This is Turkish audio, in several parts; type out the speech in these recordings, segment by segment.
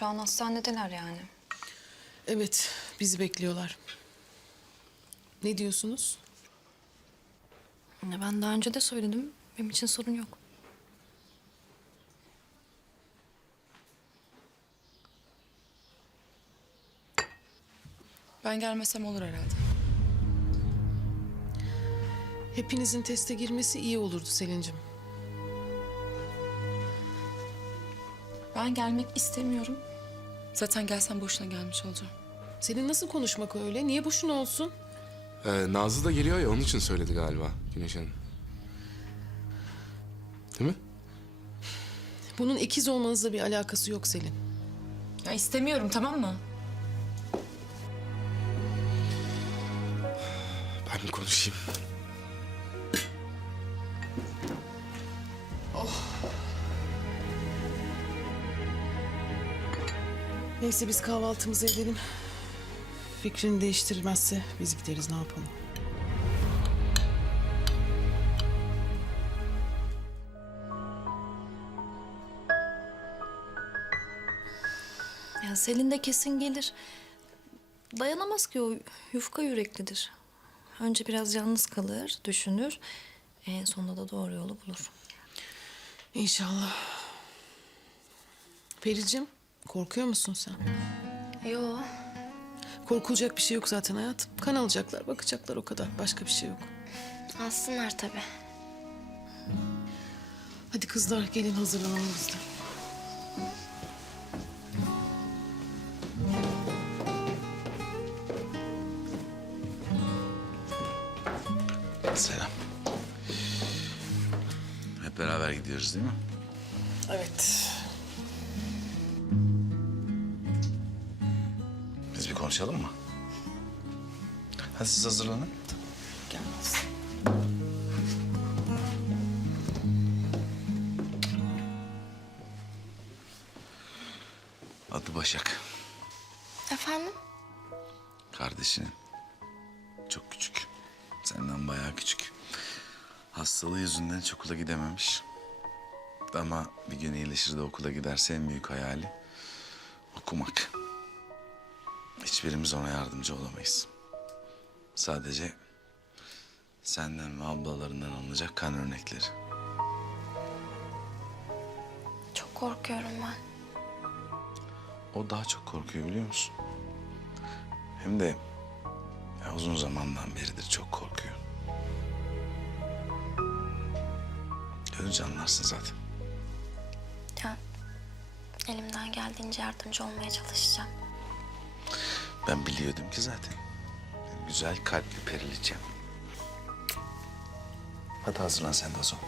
Şu an hastanedeler yani. Evet, bizi bekliyorlar. Ne diyorsunuz? Ya Ben daha önce de söyledim. Benim için sorun yok. Ben gelmesem olur herhalde. Hepinizin teste girmesi iyi olurdu Selin'cim. Ben gelmek istemiyorum. Zaten gelsem boşuna gelmiş olacağım. Senin nasıl konuşmak öyle? Niye boşuna olsun? Ee, Nazlı da geliyor ya onun için söyledi galiba Güneş Hanım. Değil mi? Bunun ikiz olmanızla bir alakası yok Selin. Ya istemiyorum tamam mı? Ben bir konuşayım. Neyse biz kahvaltımızı edelim. Fikrini değiştirmezse biz gideriz ne yapalım. Ya Selin de kesin gelir. Dayanamaz ki o yufka yüreklidir. Önce biraz yalnız kalır, düşünür. En sonunda da doğru yolu bulur. İnşallah. Pericim, korkuyor musun sen? Yo. Korkulacak bir şey yok zaten hayatım. Kan alacaklar, bakacaklar o kadar. Başka bir şey yok. Alsınlar tabii. Hadi kızlar gelin hazırlanalım biz de. Selam. Hep beraber gidiyoruz değil mi? Evet. Konuşalım mı? Hadi siz hazırlanın. Gelmez. Adı Başak. Efendim? Kardeşinin. Çok küçük. Senden bayağı küçük. Hastalığı yüzünden hiç okula gidememiş. Ama bir gün iyileşir de okula giderse en büyük hayali okumak. Hiçbirimiz ona yardımcı olamayız. Sadece senden ve ablalarından alınacak kan örnekleri. Çok korkuyorum ben. O daha çok korkuyor biliyor musun? Hem de ya uzun zamandan beridir çok korkuyor. Görünce anlarsın zaten. Ya elimden geldiğince yardımcı olmaya çalışacağım. Ben biliyordum ki zaten. Güzel kalpli periliçem. Hadi hazırlan sen de o zaman.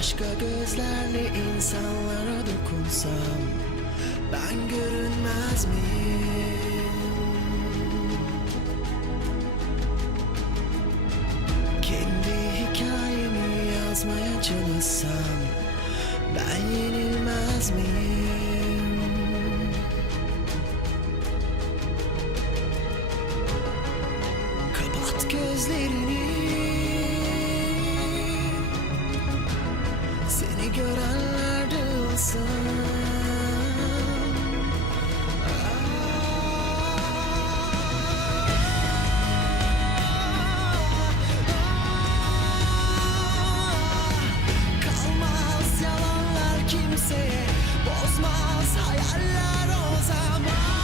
Başka gözlerle insanlara dokunsam Ben görünmez miyim? Kendi hikayemi yazmaya çalışsam Ben yenilmez miyim? Kalmaz yalanlar kimseye Bozmaz hayaller o zaman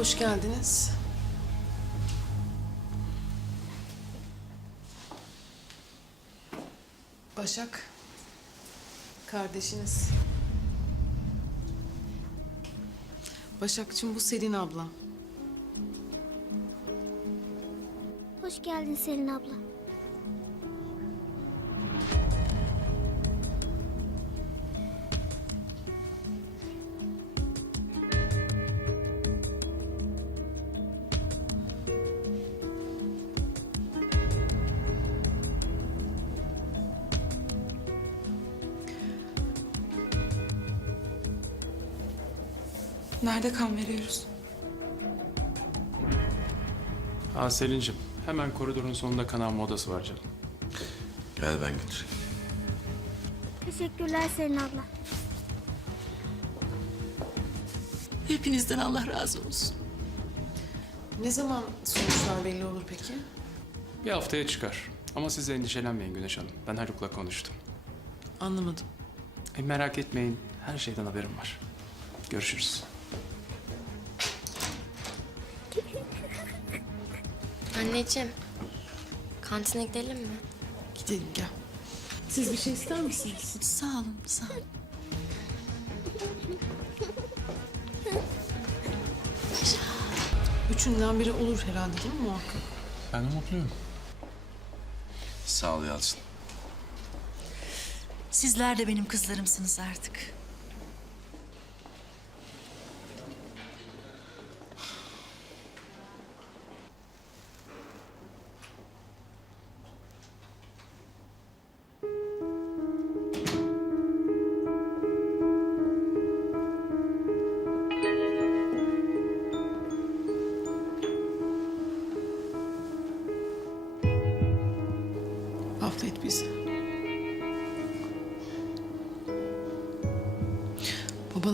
Hoş geldiniz. Başak. Kardeşiniz. Başakçım bu Selin abla. Hoş geldin Selin abla. Nerede kan veriyoruz? Aa Selin'cim hemen koridorun sonunda kan alma odası var canım. Gel ben götüreyim. Teşekkürler Selin abla. Hepinizden Allah razı olsun. Ne zaman sonuçlar belli olur peki? Bir haftaya çıkar. Ama siz endişelenmeyin Güneş Hanım. Ben Haluk'la konuştum. Anlamadım. E, merak etmeyin. Her şeyden haberim var. Görüşürüz. Anneciğim, kantine gidelim mi? Gidelim gel. Siz bir şey ister misiniz? Sağ olun, sağ olun. Üçünden biri olur herhalde değil mi muhakkak? Ben de mutluyum. Sağ ol Yalçın. Sizler de benim kızlarımsınız artık.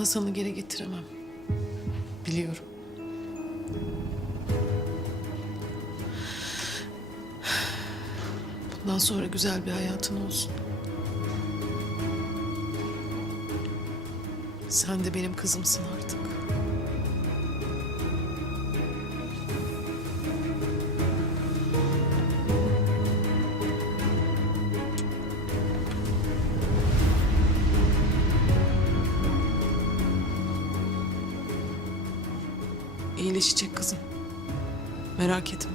Sana geri getiremem. Biliyorum. Bundan sonra güzel bir hayatın olsun. Sen de benim kızımsın artık. İyileşecek kızım. Merak etme.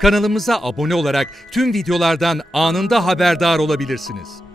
Kanalımıza abone olarak tüm videolardan anında haberdar olabilirsiniz.